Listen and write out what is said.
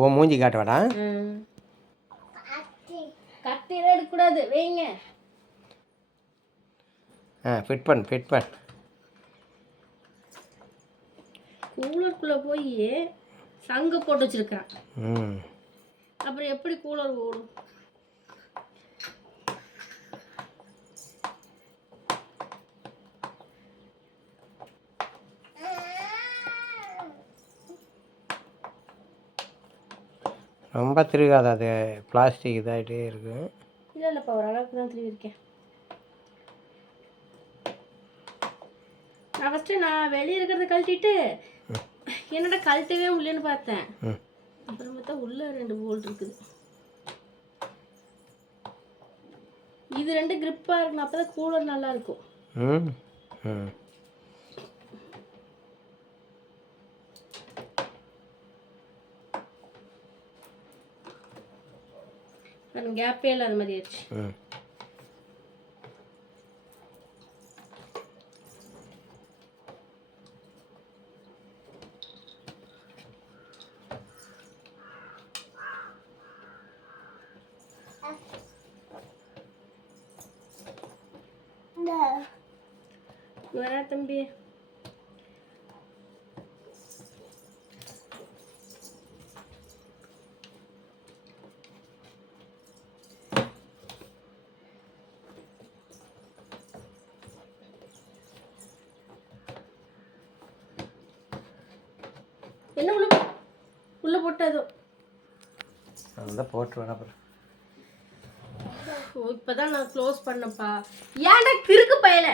ஓ மூஞ்சி காட்டுவாடா. கத்திலாம் எடுக்கக்கூடாது, வைங்க. ஃபிட் பண்ணு. கூலருக்குள்ளே போய் சங்கு போட்டு வச்சிருக்கான். அப்புறம் எப்படி கூலர் ஓடும்? ரொம்ப திருகாது, அது பிளாஸ்டிக் இதாகிட்டே இருக்கு. இல்லைப்பா, ஓரளவுக்கு தான் திருவிருக்கேன். நான் வெளியே இருக்கிறத கழட்டிட்டு என்னடா கழட்டவே முடியலன்னு பார்த்தேன். அப்புறம் பார்த்தா உள்ள 2 போல்ட் இருக்குது. இது 2 கிரிப்பா இருக்கணும், அப்பதான் கூலர் நல்லா இருக்கும். கேப்பே இல்லாத மாதிரி ஆயிடுச்சு. வர தம்பி. என்ன உள்ள போட்டதோ அதான் போட்டுருவேன். அப்புறம் இப்பதான் நான் க்ளோஸ் பண்ணப்பா. ஏன்டா கிறுக்கு பயல